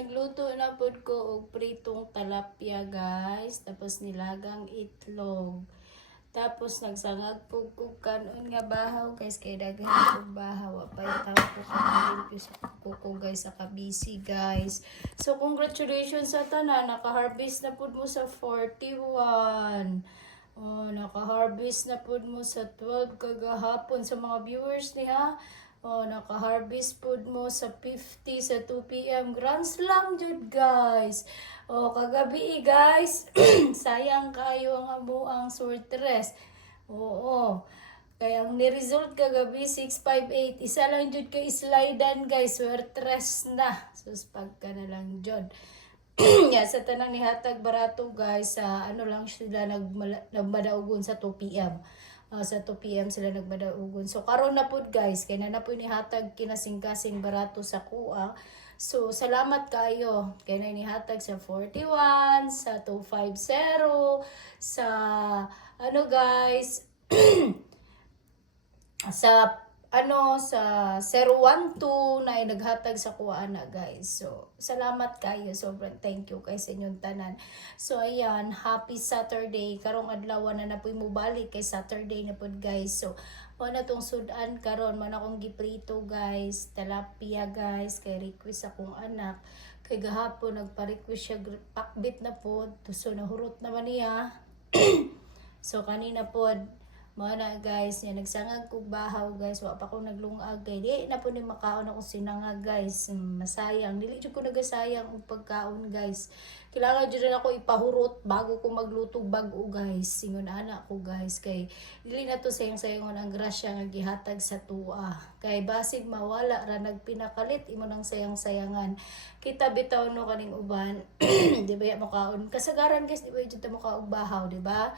nagluto na pod ko og pritong talapia guys. Tapos nilagang itlog. Tapos nagsangag po ko kanon nga bahaw guys. Kay daghan og bahaw. Apay tao po kanilin sa kuko guys sa kabisi guys. So congratulations sa tanan. Naka-harvest na pod mo sa 41. Oh, naka-harvest na pod mo sa 12 kagahapon sa mga viewers ni ha. Oh, naka-harvest pod mo sa 50 sa 2 p.m. Grand Slam jud guys. Oh, kagabi guys. Sayang kayo ang amuang sortress. Oo. Kaya ang ni-result kagabi 658. Isa lang jud kay slidean guys. Sortress na. Suspag ka na lang jud. Yeah, sa tanang nihatag barato guys, ano lang sila nagmadaugon sa 2 p.m. Sa 2 p.m. sila nagmadaugon. So karon na pod guys, kay na po nihatag kinasing-kasing barato sa kuha. So salamat kayo. Kay na nihatag sa 41, sa 250, sa ano guys, sa sa 012 na naghatag sa kuha na guys. So, salamat kayo. Sobrang thank you kay sa inyong tanan. So, ayan. Happy Saturday. Karong adlaw na napoy mo balik kay Saturday na pod guys. So, na tong sudan karon man akong giprito guys. Talapia guys. Kay request akong anak. Kay gahapon nagpa-request siya pakbit na pod. So, nahurot naman niya. So, kanina pod na guys, yan nagsangag kog bahaw guys, wa pa ko naglungag kay di na po ni makaon ako sinangag guys, masayang dili jud ko nagasayang og pagkaon guys. Kailangan jud na ako ipahurot bago ko magluto bag-o guys, singon ana ko guys kay dili na to sayang-sayangon ang grasya nga gihatag sa tuwa. Kay basig mawala ra nagpinakalit imo nang sayang-sayangan. Kita bitaw no kaning uban, di ba ya makaon kasagaran guys, di ba jud ta makaog bahaw, di ba?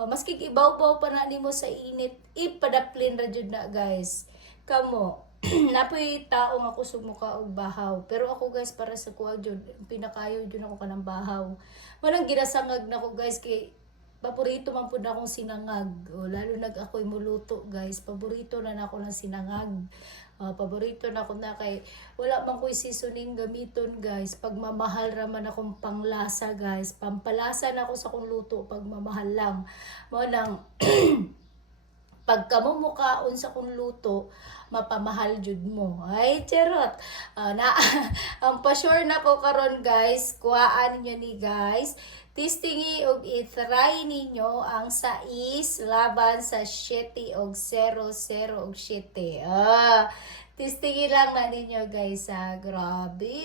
Maski ibaw-baw pa na nimo sa init, ipadaplin ra jud na guys. Kamo, napoy tao nga kusog mo ka og bahaw. Pero ako guys para sa kuha jud, pinakayo jud ako kanang bahaw. Manang ginasangag nako guys kay paborito man pud akong sinangag. Lalo nag ako'y muluto guys. Paborito na nako ng sinangag. Paborito na ko na kay wala man ko'y seasoning gamiton guys. Pagmamahal raman akong panglasa guys. Pampalasa na ako sa kong luto pagmamahal lang. Mo nang pagkamumukaon sa kong luto, mapamahal jud mo. Ay, charot. Ang pa-sure na ko karon guys, kuhaan niyo ni guys. Testingi og i-try ninyo ang 6 laban sa 7 og 0 og 7. Testingi lang na ninyo guys. Grabe.